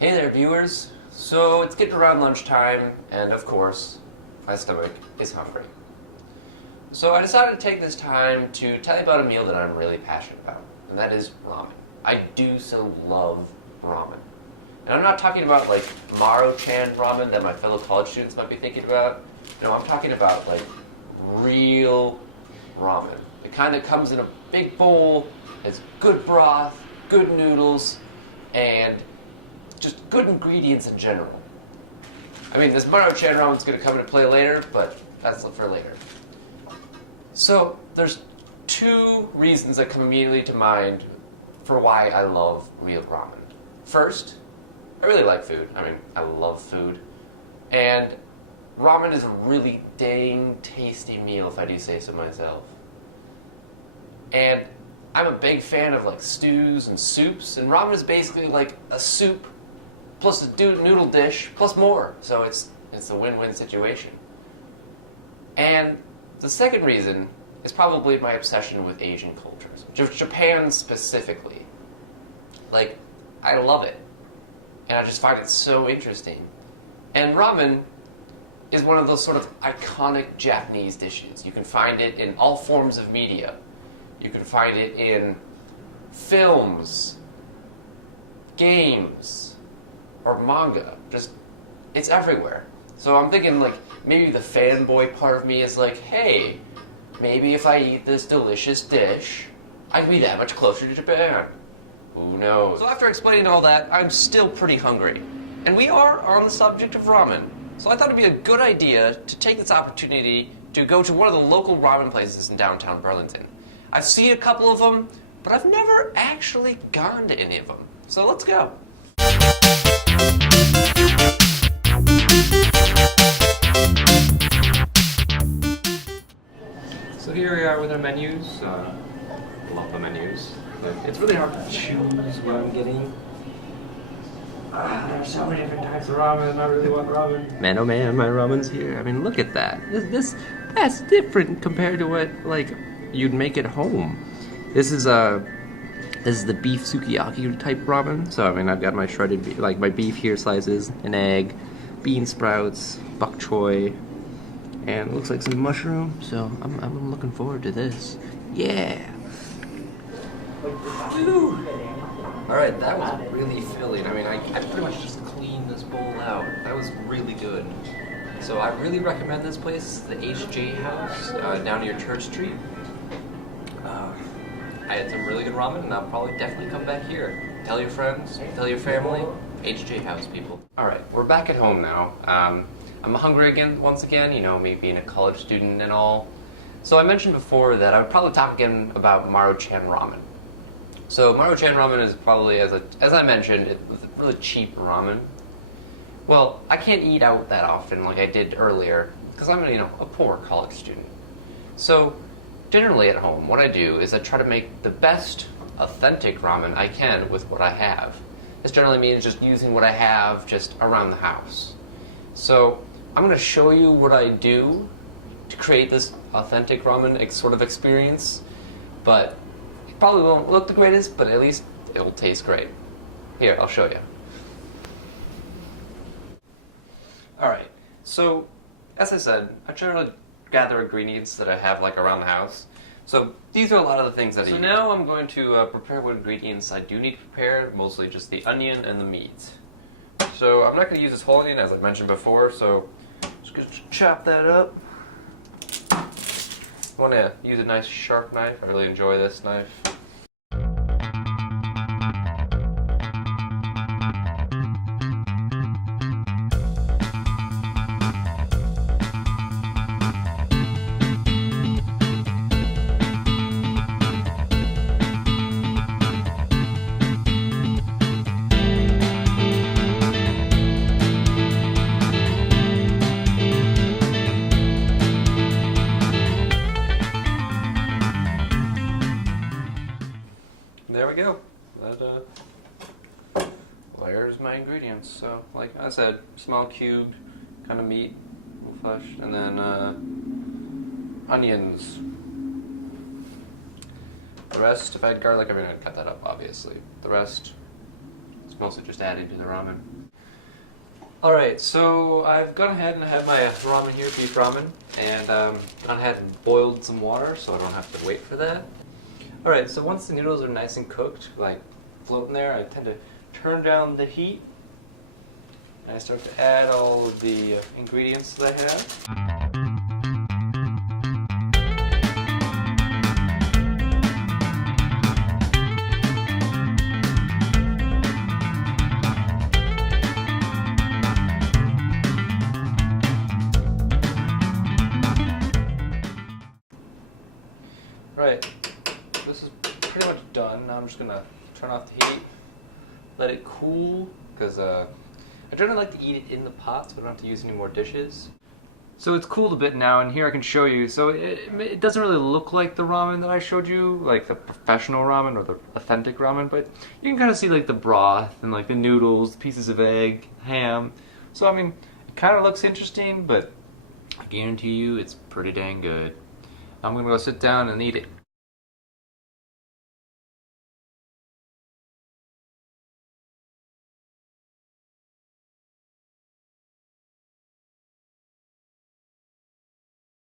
Hey there, viewers. So it's getting around lunchtime, and of course, my stomach is hungry. So I decided to take this time to tell you about a meal that I'm really passionate about, and that is ramen. I do so love ramen. And I'm not talking about like Maro-chan ramen that my fellow college students might be thinking about. No, I'm talking about like real ramen. The kind that comes in a big bowl, has good broth, good noodles, and just good ingredients in general. I mean, this Maro-chan ramen's going to come into play later, but that's for later. So, there's two reasons that come immediately to mind for why I love real ramen. First, I really like food. I mean, I love food. And ramen is a really dang tasty meal, if I do say so myself. And I'm a big fan of like stews and soups, and ramen is basically like a soup plus a noodle dish plus more. So it's a win-win situation. And the second reason is probably my obsession with Asian cultures, Japan specifically. Like, I love it, and I just find it so interesting. And ramen is one of those sort of iconic Japanese dishes. You can find it in all forms of media. You can find it in films, games, or manga. Just, it's everywhere. So I'm thinking, like, maybe the fanboy part of me is like, hey, maybe if I eat this delicious dish, I can be that much closer to Japan. Who knows? So after explaining all that, I'm still pretty hungry. And we are on the subject of ramen. So I thought it'd be a good idea to take this opportunity to go to one of the local ramen places in downtown Burlington. I've seen a couple of them, but I've never actually gone to any of them. So let's go. So here we are with our menus. Love the menus. But it's really hard to choose what I'm getting. There's so many different types of ramen, and I really want ramen. Man, oh man, my ramen's here. I mean, look at that. That's different compared to what, like, you'd make at home. This is the beef sukiyaki type ramen. So I mean, I've got my shredded beef, like my beef here slices, an egg, bean sprouts, bok choy, and it looks like some mushroom. So I'm looking forward to this. Yeah. Woo. All right, that was really filling. I mean, I pretty much just cleaned this bowl out. That was really good. So I really recommend this place, the HJ House, down near Church Street. I had some really good ramen, and I'll probably definitely come back here. Tell your friends, tell your family, HJ House people. All right, we're back at home now. I'm hungry once again, you know, me being a college student and all. So I mentioned before that I would probably talk again about Maro-chan ramen. So Maro-chan ramen is probably, as I mentioned, it's really cheap ramen. Well, I can't eat out that often like I did earlier because I'm, you know, a poor college student. So generally at home, what I do is I try to make the best authentic ramen I can with what I have. This generally means just using what I have just around the house. So I'm going to show you what I do to create this authentic ramen sort of experience, but it probably won't look the greatest, but at least it'll taste great. Here, I'll show you. Alright, so as I said, I generally gather ingredients that I have like around the house. So these are a lot of the things that I use. So now I'm going to prepare what ingredients I do need to prepare, mostly just the onion and the meat. So I'm not going to use this whole onion as I mentioned before, so just going to chop that up. I want to use a nice sharp knife. I really enjoy this knife. There we go. There's my ingredients. So, like I said, small cubed kind of meat, flesh, and then onions. The rest, if I had garlic, I mean, I'd cut that up, obviously. The rest is mostly just adding to the ramen. Alright, so I've gone ahead and I have my ramen here, beef ramen, and gone ahead and boiled some water so I don't have to wait for that. Alright, so once the noodles are nice and cooked, like floating there, I tend to turn down the heat and I start to add all of the ingredients that I have. Right, this is pretty much done. Now I'm just gonna turn off the heat, let it cool, because I generally like to eat it in the pot so I don't have to use any more dishes. So it's cooled a bit now, and here I can show you. So it doesn't really look like the ramen that I showed you, like the professional ramen or the authentic ramen, but you can kind of see like the broth and like the noodles, pieces of egg, ham. So I mean, it kind of looks interesting, but I guarantee you it's pretty dang good. I'm gonna go sit down and eat it.